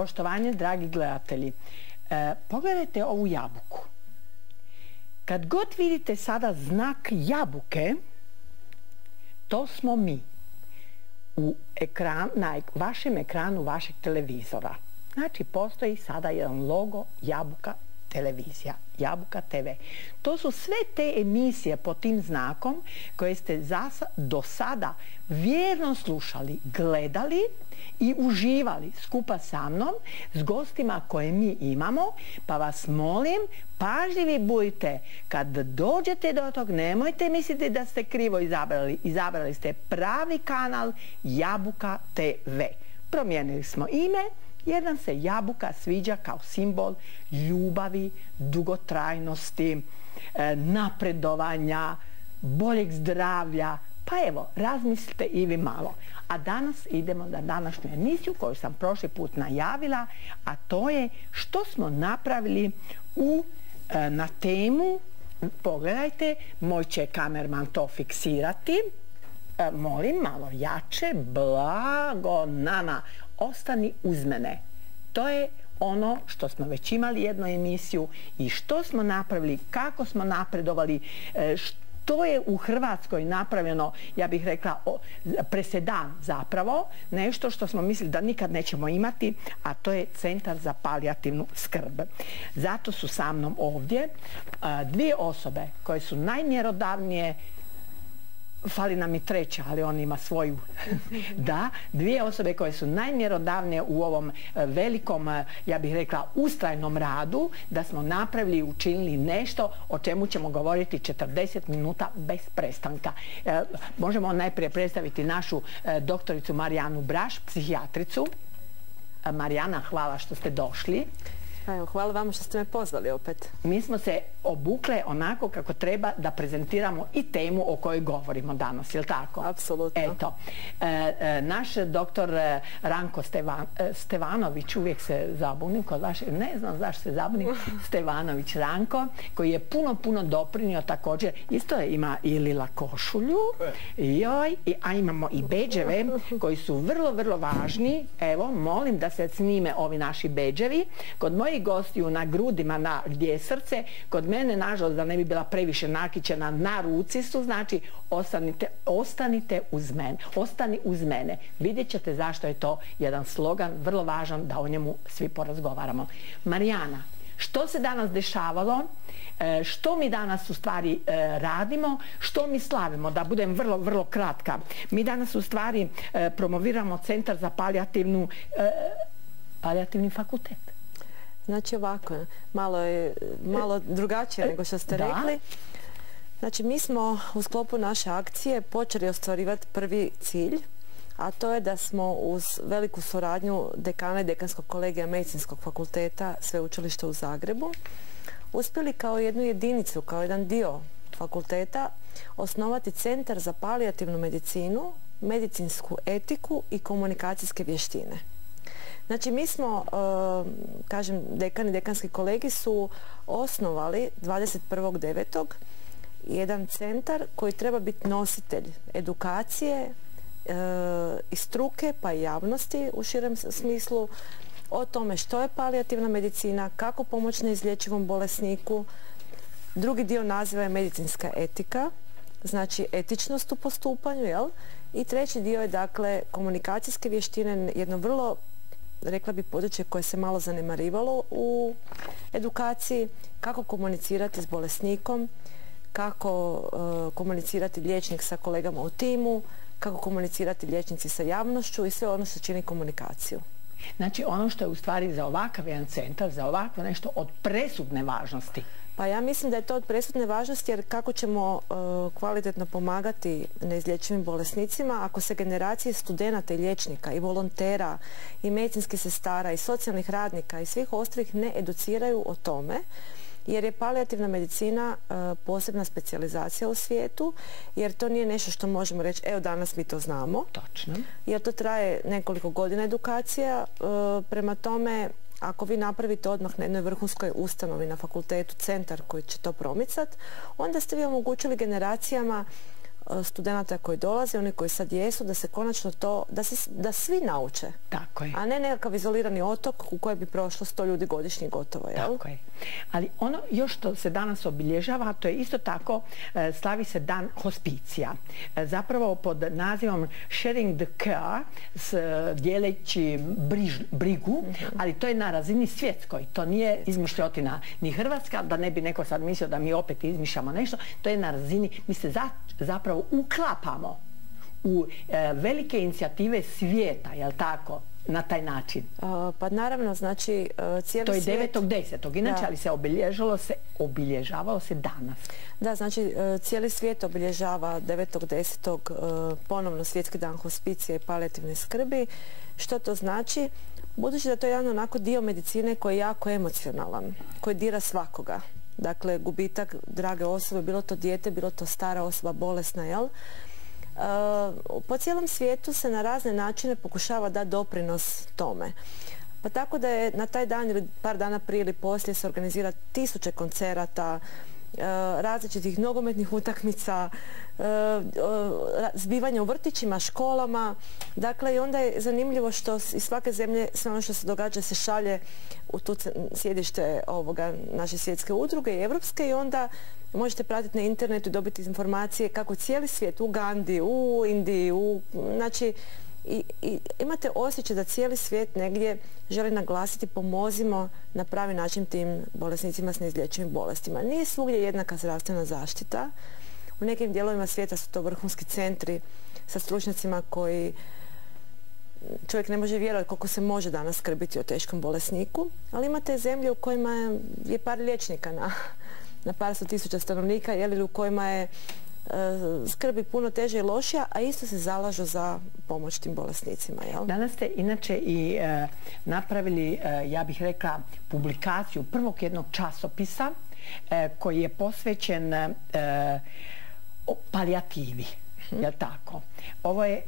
Poštovanje, dragi gledatelji, pogledajte ovu jabuku. Kad god vidite sada znak jabuke, to smo mi na vašem ekranu vašeg televizora. Znači, postoji sada jedan logo Jabuka televizija, Jabuka TV. To su sve te emisije pod tim znakom koje ste do sada vjerno slušali, gledali i uživali skupa sa mnom, s gostima koje mi imamo, pa vas molim, pažljivi budite. Kad dođete do tog, nemojte misliti da ste krivo izabrali. Izabrali ste pravi kanal Jabuka TV. Promijenili smo ime jer nam se jabuka sviđa kao simbol ljubavi, dugotrajnosti, napredovanja, boljeg zdravlja. Pa evo, razmislite i vi malo. A danas idemo na današnju emisiju koju sam prošli put najavila, a to je što smo napravili na temu. Pogledajte, moj će kamerman to fiksirati. Molim, malo jače, blago nama. Ostani uz mene. To je ono što smo već imali jednu emisiju i što smo napravili, kako smo napredovali, što je u Hrvatskoj napravljeno, ja bih rekla, presedan zapravo, nešto što smo mislili da nikad nećemo imati, a to je Centar za palijativnu skrb. Zato su sa mnom ovdje dvije osobe koje su najmjerodavnije. Fali nam i treća, ali on ima svoju. Da, dvije osobe koje su najmjerodavnije u ovom velikom, ja bih rekla, ustrajnom radu, da smo napravili i učinili nešto o čemu ćemo govoriti 40 minuta bez prestanka. Možemo najprije predstaviti našu doktoricu Marijanu Braš, psihijatricu. Marijana, hvala što ste došli. Hvala vama što ste me pozvali opet. Mi smo se obukle onako kako treba da prezentiramo i temu o kojoj govorimo danas, je li tako? Apsolutno. Eto, naš doktor Ranko Stevanović, uvijek se zabunim kod vaše, ne znam zašto se zabunim, Stevanović Ranko, koji je puno doprinio također, isto ima i lila košulju, a imamo i bedževe koji su vrlo važni. Evo, molim da se snime ovi naši bedževi. Kod mojih gostiju na grudima gdje je srce, kod mene, nažalost, da ne bi bila previše nakićena, na ruci su, znači ostanite uz mene, ostani uz mene. Vidjet ćete zašto je to jedan slogan, vrlo važan da o njemu svi porazgovaramo. Marijana, što se danas dešavalo, što mi danas u stvari radimo, što mi slavimo, da budem vrlo kratka. Mi danas u stvari promoviramo Centar za palijativni fakultet. Znači ovako, malo drugačije nego što ste rekli. Znači mi smo u sklopu naše akcije počeli ostvarivati prvi cilj, a to je da smo uz veliku suradnju dekana i dekanskog kolegija Medicinskog fakulteta Sveučilišta u Zagrebu uspjeli kao jednu jedinicu, kao jedan dio fakulteta osnovati Centar za palijativnu medicinu, medicinsku etiku i komunikacijske vještine. Znači, mi smo, kažem, dekan i dekanski kolegi su osnovali 21.9. jedan centar koji treba biti nositelj edukacije i struke pa i javnosti u širem smislu o tome što je palijativna medicina, kako pomoći neizlječivom bolesniku. Drugi dio naziva je medicinska etika, znači etičnost u postupanju, jel? I treći dio je, dakle, komunikacijske vještine, jedno vrlo, rekla bi, područje koje se malo zanemarivalo u edukaciji, kako komunicirati s bolesnikom, kako komunicirati liječnik sa kolegama u timu, kako komunicirati liječnici sa javnošću i sve ono što čini komunikaciju. Znači ono što je u stvari za ovakav jedan centar, za ovakvo nešto od presudne važnosti. Pa ja mislim da je to od presudne važnosti, jer kako ćemo kvalitetno pomagati neizlječivim bolesnicima ako se generacije studenata i liječnika i volontera i medicinskih sestara i socijalnih radnika i svih ostalih ne educiraju o tome, jer je palijativna medicina posebna specijalizacija u svijetu, jer to nije nešto što možemo reći, evo danas mi to znamo. Točno. Jer to traje nekoliko godina edukacija, prema tome ako vi napravite odmah na jednoj vrhunskoj ustanovi na fakultetu centar koji će to promicati, onda ste vi omogućili generacijama studenata koji dolaze, oni koji sad jesu, da se konačno to, da svi nauče. Tako je. A ne nekakav izolirani otok u kojem bi prošlo 100 ljudi godišnje gotovo, jel? Tako je. Ali ono još što se danas obilježava, to je isto tako, slavi se dan hospicija. Zapravo pod nazivom Sharing the Care, dijeleći brigu, ali to je na razini svjetskoj. To nije izmišljotina ni Hrvatska, da ne bi neko sad mislio da mi opet izmišljamo nešto. To je na razini, mi se zapravo uklapamo u velike inicijative svijeta, jel tako? Na taj način. Pa naravno, znači cijeli svijet... To je 9.10. Inače, ali obilježavalo se danas. Da, znači cijeli svijet obilježava 9.10. ponovno Svjetski dan hospicije i palijativne skrbi. Što to znači? Budući da to je jedan onako dio medicine koji je jako emocionalan, koji dira svakoga. Dakle, gubitak drage osobe, bilo to dijete, bilo to stara osoba, bolesna, jel? Po cijelom svijetu se na razne načine pokušava dati doprinos tome. Pa tako da je na taj dan ili par dana prije ili poslije se organizira 1000 koncerata, različitih nogometnih utakmica, zbivanja u vrtićima, školama. Dakle, i onda je zanimljivo što iz svake zemlje sve ono što se događa se šalje u tu sjedište naše svjetske udruge i evropske, i onda možete pratiti na internetu i dobiti informacije kako cijeli svijet, u Ugandi, u Indiji, znači i imate osjećaj da cijeli svijet negdje želi naglasiti pomozimo na pravi način tim bolesnicima s neizlječivim bolestima. Nije svugdje jednaka zdravstvena zaštita. U nekim dijelovima svijeta su to vrhunski centri sa stručnjacima koji čovjek ne može vjerovati koliko se može danas skrbiti o teškom bolesniku, ali imate zemlje u kojima je par liječnika na par 100.000 stanovnika, ili u kojima je skrbi puno teže i lošija, a isto se zalažu za pomoć tim bolesnicima. Jel? Danas ste inače i napravili, ja bih rekla, publikaciju prvog jednog časopisa koji je posvećen palijativi. Jel tako? Ovo je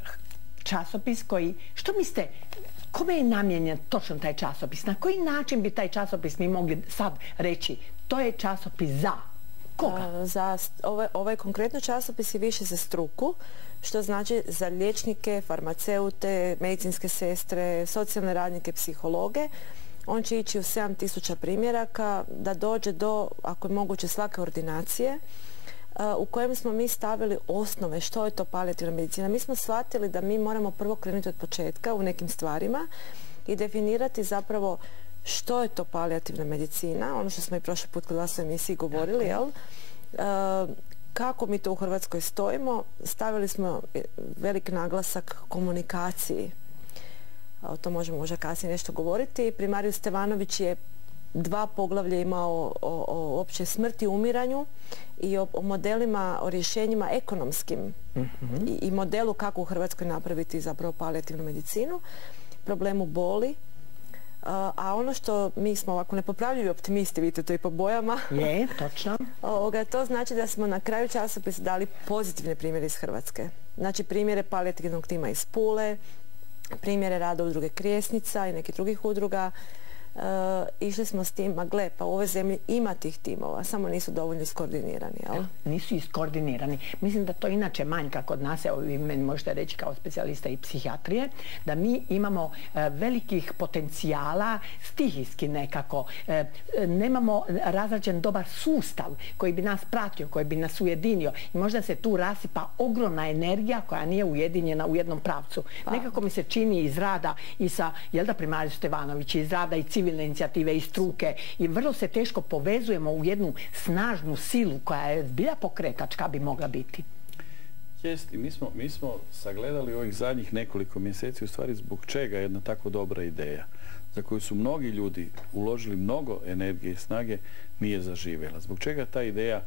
časopis koji, što mislite, kome je namijenjen točno taj časopis? Na koji način bi taj časopis mi mogli sad reći? To je časopis za koga? Ovaj konkretno časopis je više za struku, što znači za liječnike, farmaceute, medicinske sestre, socijalne radnike, psihologe. On će ići u 7000 primjeraka da dođe do, ako je moguće, svake ordinacije, u kojem smo mi stavili osnove što je to palijativna medicina. Mi smo shvatili da mi moramo prvo krenuti od početka u nekim stvarima i definirati zapravo što je to palijativna medicina, ono što smo i prošli put kod vas u emisiji govorili, jel? Kako mi to u Hrvatskoj stojimo, stavili smo velik naglasak komunikaciji. O to možemo možda kasnije nešto govoriti. Primarijus Stevanović je 2 poglavlja imao o općoj smrti, umiranju i o modelima, o rješenjima ekonomskim i modelu kako u Hrvatskoj napraviti zapravo palijativnu medicinu, problemu boli. A ono što mi smo ovako nepopravljivi optimisti, vidite to i po bojama. Je, točno. To znači da smo na kraju časopisa dali pozitivne primjere iz Hrvatske. Znači primjere palijativnog tima iz Pule, primjere rada udruge Krijesnica i nekih drugih udruga. Išli smo s tim, ma gle, pa u ovoj zemlji ima tih timova, samo nisu dovoljno iskoordinirani, jel? Nisu iskoordinirani. Mislim da to inače manjka kod nas, evo vi meni možete reći kao specijalista i psihijatrije, da mi imamo velikih potencijala stihijski nekako. Nemamo razrađen dobar sustav koji bi nas pratio, koji bi nas ujedinio. I možda se tu rasipa ogromna energija koja nije ujedinjena u jednom pravcu. Nekako mi se čini iz rada i sa, jel da, primarijus Stevanović, iz rada i civilne inicijative i struke, i vrlo se teško povezujemo u jednu snažnu silu koja je zbilja pokretačka bi mogla biti. Jest, i mi smo sagledali ovih zadnjih nekoliko mjeseci u stvari zbog čega jedna tako dobra ideja, za koju su mnogi ljudi uložili mnogo energije i snage, nije zaživjela. Zbog čega ta ideja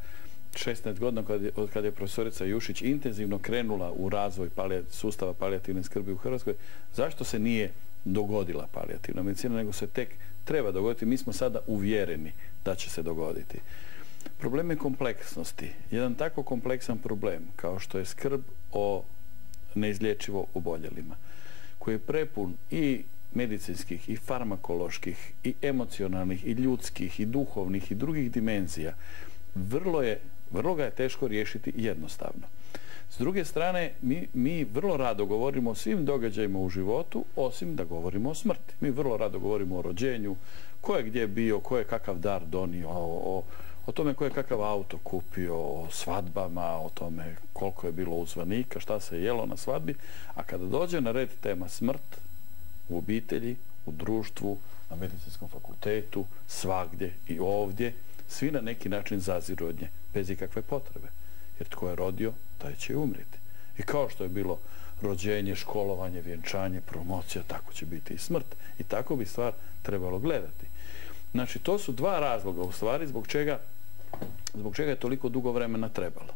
16 godina od kada je profesorica Jušić intenzivno krenula u razvoj sustava palijativne skrbi u Hrvatskoj, zašto se nije dogodila palijativna medicina, nego se tek treba dogoditi. Mi smo sada uvjereni da će se dogoditi. Problem je kompleksnosti. Jedan tako kompleksan problem kao što je skrb o neizlječivo oboljelima, koji je prepun i medicinskih, i farmakoloških, i emocionalnih, i ljudskih, i duhovnih, i drugih dimenzija, vrlo ga je teško riješiti jednostavno. S druge strane, mi vrlo rado govorimo o svim događajima u životu, osim da govorimo o smrti. Mi vrlo rado govorimo o rođenju, ko je gdje bio, ko je kakav dar donio, o tome ko je kakav auto kupio, o svadbama, o tome koliko je bilo uzvanika, šta se je jelo na svadbi. A kada dođe na red tema smrt u obitelji, u društvu, na medicinskom fakultetu, svagdje i ovdje, svi na neki način zaziru od nje, bez ikakve potrebe. Jer tko je rodio, taj će i umrijeti. I kao što je bilo rođenje, školovanje, vjenčanje, promocija, tako će biti i smrt. I tako bi stvar trebalo gledati. Znači, to su dva razloga u stvari zbog čega je toliko dugo vremena trebalo.